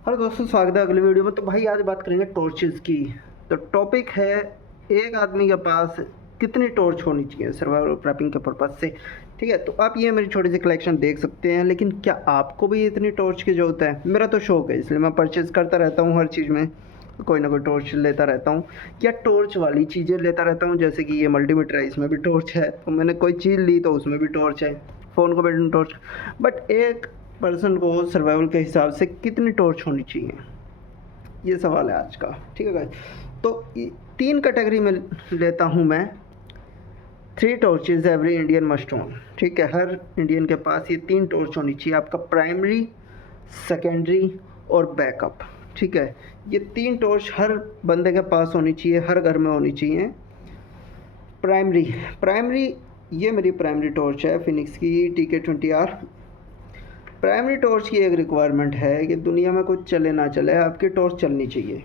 Hello दोस्तों, स्वागत है अगली वीडियो में। तो भाई आज बात करेंगे टॉर्चेस की। तो टॉपिक है, एक आदमी के पास कितनी टॉर्च होनी चाहिए सर्वाइवल प्रेपिंग के पर्पज से। ठीक है, तो आप ये मेरी छोटी सी कलेक्शन देख सकते हैं, लेकिन क्या आपको भी इतनी टॉर्च की ज़रूरत है? मेरा तो शौक है, इसलिए मैं परचेज़ करता रहता हूँ हर चीज़ में। कोई ना कोई टॉर्च लेता रहता हूँ, या टॉर्च वाली चीज़ें लेता रहता हूँ। जैसे कि ये मल्टीमीटर है, इसमें भी टॉर्च है, तो मैंने कोई चीज़ ली तो उसमें भी टॉर्च है, फ़ोन को भी टॉर्च। बट एक पर्सन को सर्वाइवल के हिसाब से कितनी टॉर्च होनी चाहिए, ये सवाल है आज का। ठीक है गाइस, तो तीन कैटेगरी में लेता हूँ मैं। 3 torches every Indian must own. ठीक है, हर इंडियन के पास ये 3 टॉर्च होनी चाहिए, आपका प्राइमरी, सेकेंडरी और बैकअप। ठीक है, ये 3 टॉर्च हर बंदे के पास होनी चाहिए, हर घर में होनी चाहिए। प्राइमरी प्राइमरी ये मेरी प्राइमरी टॉर्च है, फिनिक्स की TK20R। प्राइमरी टॉर्च की एक रिक्वायरमेंट है कि दुनिया में कुछ चले ना चले, आपकी टॉर्च चलनी चाहिए।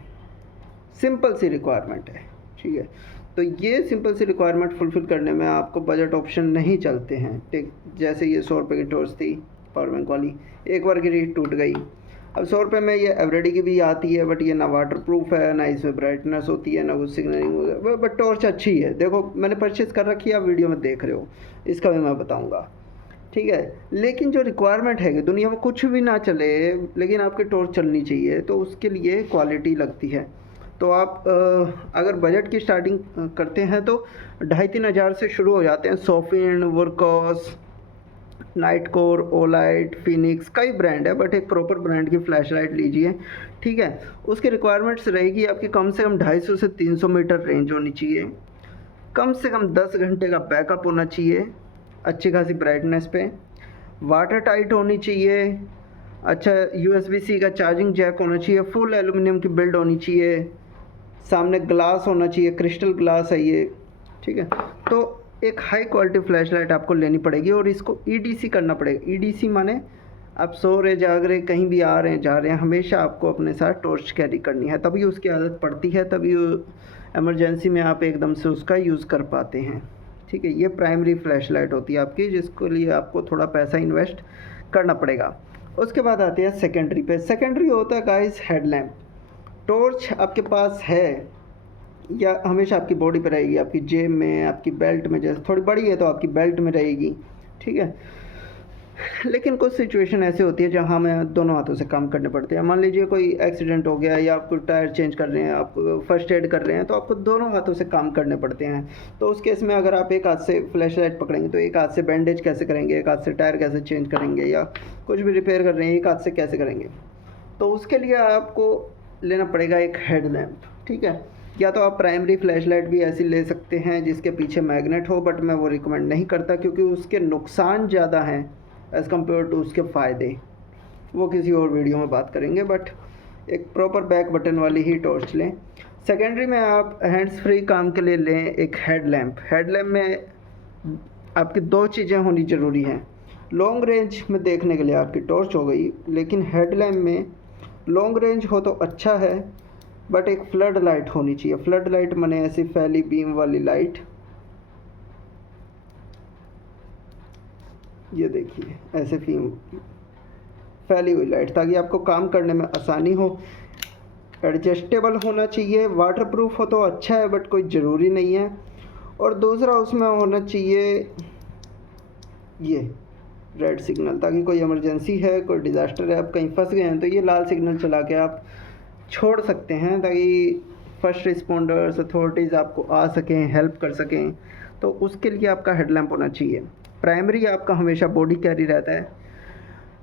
सिंपल सी रिक्वायरमेंट है। ठीक है, तो ये सिंपल सी रिक्वायरमेंट फुलफ़िल करने में आपको बजट ऑप्शन नहीं चलते हैं। ठीक, जैसे ये 100 रुपये की टॉर्च थी पावर बैंक वाली, एक बार गिरी टूट गई। अब 100 रुपये में ये एवरेडी की भी आती है, बट ये ना वाटर प्रूफ है, ना इसमें ब्राइटनेस होती है, ना कुछ सिग्नलिंग वगैरह, बट टॉर्च अच्छी है। देखो मैंने परचेज़ कर रखी है, आप वीडियो में देख रहे हो, इसका भी मैं बताऊँगा। ठीक है, लेकिन जो रिक्वायरमेंट है कि दुनिया में कुछ भी ना चले लेकिन आपकी टॉर्च चलनी चाहिए, तो उसके लिए क्वालिटी लगती है। तो आप अगर बजट की स्टार्टिंग करते हैं तो 2,500-3,000 से शुरू हो जाते हैं। सोफिन, वर्कॉस, नाइट कोर, ओलाइट, फिनिक्स, कई ब्रांड है, बट एक प्रॉपर ब्रांड की फ्लैश लाइट लीजिए। ठीक है, उसकी रिक्वायरमेंट्स रहेगी आपकी कम से कम 250 से 300 मीटर रेंज होनी चाहिए, कम से कम 10 घंटे का बैकअप होना चाहिए, अच्छी खासी ब्राइटनेस पे, वाटर टाइट होनी चाहिए, अच्छा USB-C का चार्जिंग जैक होना चाहिए, फुल एल्यूमिनियम की बिल्ड होनी चाहिए, सामने ग्लास होना चाहिए, क्रिस्टल ग्लास है ये। ठीक है, तो एक हाई क्वालिटी फ्लैश लाइट आपको लेनी पड़ेगी और इसको EDC करना पड़ेगा। EDC माने आप सो रहे जाग रहे कहीं भी आ रहे हैं जा रहे हैं, हमेशा आपको अपने साथ टॉर्च कैरी करनी है, तभी उसकी आदत पड़ती है, तभी इमरजेंसी में आप एकदम से उसका यूज़ कर पाते हैं। ठीक है, ये प्राइमरी फ्लैश लाइट होती है आपकी, जिसके लिए आपको थोड़ा पैसा इन्वेस्ट करना पड़ेगा। उसके बाद आते हैं सेकेंडरी पे। सेकेंडरी होता है गाइस हेडलैम्प। टॉर्च आपके पास है या हमेशा आपकी बॉडी पे रहेगी, आपकी जेब में, आपकी बेल्ट में, जैसे थोड़ी बड़ी है तो आपकी बेल्ट में रहेगी। ठीक है, लेकिन कुछ सिचुएशन ऐसे होती है जहाँ हमें दोनों हाथों से काम करने पड़ते हैं। मान लीजिए कोई एक्सीडेंट हो गया या आपको टायर चेंज कर रहे हैं, आप फर्स्ट एड कर रहे हैं, तो आपको दोनों हाथों से काम करने पड़ते हैं। तो उस केस में अगर आप एक हाथ से फ्लैश लाइट पकड़ेंगे तो एक हाथ से बैंडेज कैसे करेंगे, एक हाथ से टायर कैसे चेंज करेंगे, या कुछ भी रिपेयर कर रहे हैं एक हाथ से कैसे करेंगे। तो उसके लिए आपको लेना पड़ेगा एक हेडलैम्प। ठीक है, या तो आप प्राइमरी फ्लैश लाइट भी ऐसी ले सकते हैं जिसके पीछे मैग्नेट हो, बट मैं वो रिकमेंड नहीं करता क्योंकि उसके नुकसान ज़्यादा हैं एज़ कम्पेयर टू उसके फ़ायदे। वो किसी और वीडियो में बात करेंगे, बट एक प्रॉपर बैक बटन वाली ही टॉर्च लें। सेकेंडरी में आप हैंड्स फ्री काम के लिए लें एक हेडलैम्प। हेडलैम्प में आपकी 2 चीज़ें होनी ज़रूरी हैं। लॉन्ग रेंज में देखने के लिए आपकी टॉर्च हो गई, लेकिन हेडलैम्प में लॉन्ग रेंज हो तो अच्छा है, बट एक फ्लड लाइट होनी चाहिए। फ्लड लाइट माने ऐसी फैली बीम वाली लाइट, ये देखिए ऐसे फैली हुई लाइट, ताकि आपको काम करने में आसानी हो। एडजस्टेबल होना चाहिए, वाटरप्रूफ हो तो अच्छा है, बट कोई ज़रूरी नहीं है। और दूसरा उसमें होना चाहिए ये रेड सिग्नल, ताकि कोई इमरजेंसी है, कोई डिज़ास्टर है, आप कहीं फंस गए हैं तो ये लाल सिग्नल चला के आप छोड़ सकते हैं, ताकि फर्स्ट रिस्पॉन्डर्स, अथॉरिटीज़ आपको आ सकें, हेल्प कर सकें। तो उसके लिए आपका हेडलैम्प होना चाहिए। प्राइमरी आपका हमेशा बॉडी कैरी रहता है,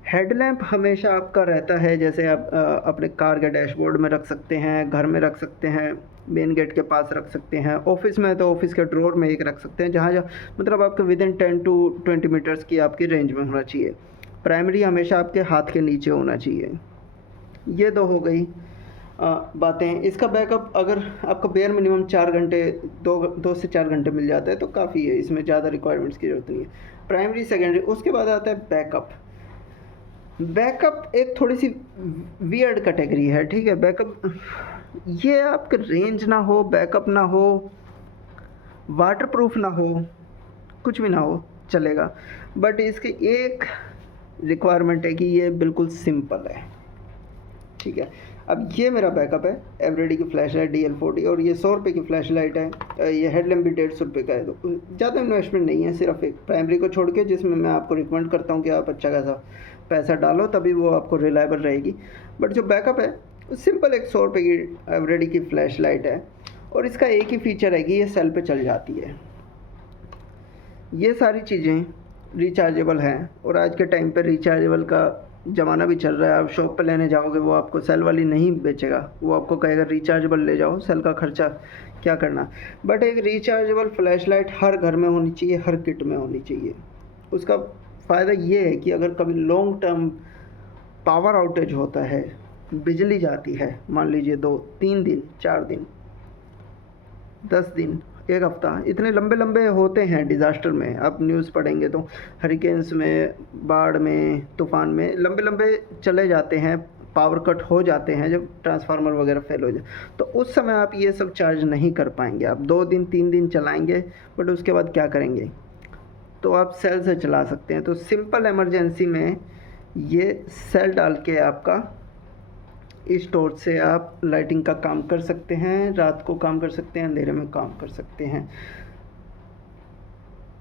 हेडलैम्प हमेशा आपका रहता है, जैसे आप अपने कार के डैशबोर्ड में रख सकते हैं, घर में रख सकते हैं, मेन गेट के पास रख सकते हैं, ऑफिस में तो ऑफिस के ड्रॉर में एक रख सकते हैं, जहाँ जहाँ मतलब आपके विदिन 10 to 20 मीटर्स की आपकी रेंज में होना चाहिए। प्राइमरी हमेशा आपके हाथ के नीचे होना चाहिए। ये 2 हो गई बातें। इसका बैकअप अगर आपका बेयर मिनिमम 4 घंटे, 2 से 4 घंटे मिल जाता है तो काफ़ी है, इसमें ज़्यादा रिक्वायरमेंट्स की ज़रूरत नहीं है। प्राइमरी, सेकेंडरी, उसके बाद आता है बैकअप। बैकअप एक थोड़ी सी वियर्ड कैटेगरी है। ठीक है, बैकअप ये आपके रेंज ना हो, बैकअप ना हो, वाटरप्रूफ ना हो, कुछ भी ना हो चलेगा, बट इसकी एक रिक्वायरमेंट है कि ये बिल्कुल सिंपल है। ठीक है। अब ये मेरा बैकअप है एवरीडे की फ्लैश लाइट DL40 और ये 100 रुपये की फ्लैश लाइट है। ये हेडलैम्प भी 150 रुपये का है, तो ज़्यादा इन्वेस्टमेंट नहीं है, सिर्फ एक प्राइमरी को छोड़ के, जिसमें मैं आपको रिकमेंड करता हूँ कि आप अच्छा खासा पैसा डालो, तभी वो आपको रिलायबल रहेगी। बट जो बैकअप है सिंपल एक 100 रुपये की एवरीडे की फ्लैश लाइट है और इसका एक ही फीचर है कि ये सेल पे चल जाती है। ये सारी चीज़ें रिचार्जेबल हैं और आज के टाइम पर रिचार्जेबल का ज़माना भी चल रहा है। आप शॉप पर लेने जाओगे वो आपको सेल वाली नहीं बेचेगा, वो आपको कहेगा रिचार्जेबल ले जाओ, सेल का खर्चा क्या करना। बट एक रिचार्जेबल फ्लैश लाइट हर घर में होनी चाहिए, हर किट में होनी चाहिए। उसका फ़ायदा ये है कि अगर कभी लॉन्ग टर्म पावर आउटेज होता है, बिजली जाती है, मान लीजिए 2-3 दिन, 4 दिन, 10 दिन, एक हफ्ता, इतने लंबे लंबे होते हैं डिज़ास्टर में। आप न्यूज़ पढ़ेंगे तो हरिकेन्स में, बाढ़ में, तूफ़ान में लंबे लंबे चले जाते हैं, पावर कट हो जाते हैं जब ट्रांसफार्मर वगैरह फेल हो जाए, तो उस समय आप ये सब चार्ज नहीं कर पाएंगे। आप 2 दिन 3 दिन चलाएंगे, बट उसके बाद क्या करेंगे, तो आप सेल से चला सकते हैं। तो सिंपल इमरजेंसी में ये सेल डाल के आपका इस टॉर्च से आप लाइटिंग का काम कर सकते हैं, रात को काम कर सकते हैं, अंधेरे में काम कर सकते हैं।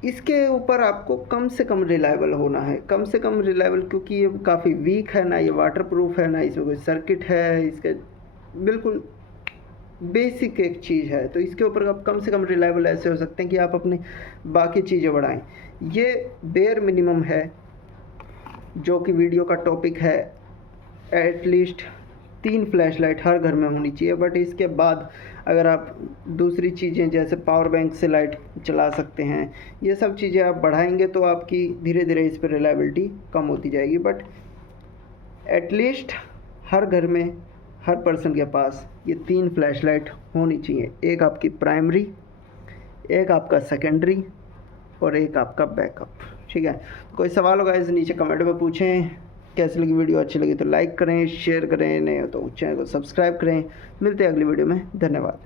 इसके ऊपर आपको कम से कम रिलायबल होना है, कम से कम रिलायबल, क्योंकि ये काफ़ी वीक है, ना ये वाटरप्रूफ है, ना इसमें कोई सर्किट है, इसके बिल्कुल बेसिक एक चीज़ है। तो इसके ऊपर आप कम से कम रिलायबल ऐसे हो सकते हैं कि आप अपनी बाकी चीज़ें बढ़ाएं। ये बेयर मिनिमम है जो कि वीडियो का टॉपिक है। एटलीस्ट 3 फ्लैश लाइट हर घर में होनी चाहिए। बट इसके बाद अगर आप दूसरी चीज़ें जैसे पावर बैंक से लाइट चला सकते हैं, ये सब चीज़ें आप बढ़ाएंगे तो आपकी धीरे धीरे इस पर रिलायबिलिटी कम होती जाएगी। बट एटलीस्ट हर घर में, हर पर्सन के पास ये 3 फ्लैश लाइट होनी चाहिए। एक आपकी प्राइमरी, एक आपका सेकेंडरी और एक आपका बैकअप। ठीक है, कोई सवाल होगा इस नीचे कमेंट में पूछें। कैसी लगी वीडियो, अच्छी लगी तो लाइक करें, शेयर करें, नहीं हो तो चैनल को सब्सक्राइब करें। मिलते हैं अगली वीडियो में, धन्यवाद।